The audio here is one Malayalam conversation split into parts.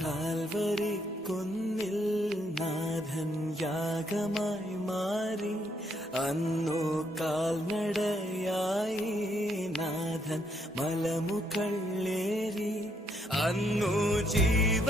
കാൽവരി നാഥൻ യാഗമായി കാൽനടയായി നാഥൻ അന്നു ജീവനേകുവനായെന്തു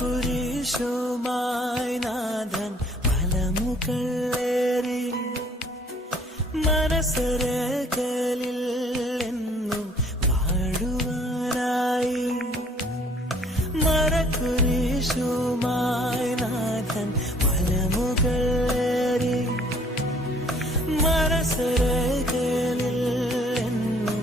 മരക്കുരീശുമായി നാഥൻ മലമുകളേറി മനസ്സരകലിൽ എന്നും വാഴുവാനായി. മരക്കുരീശുമായി നാഥൻ മലമുകളേറി മനസ്സരകലിൽ എന്നും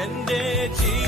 cenneti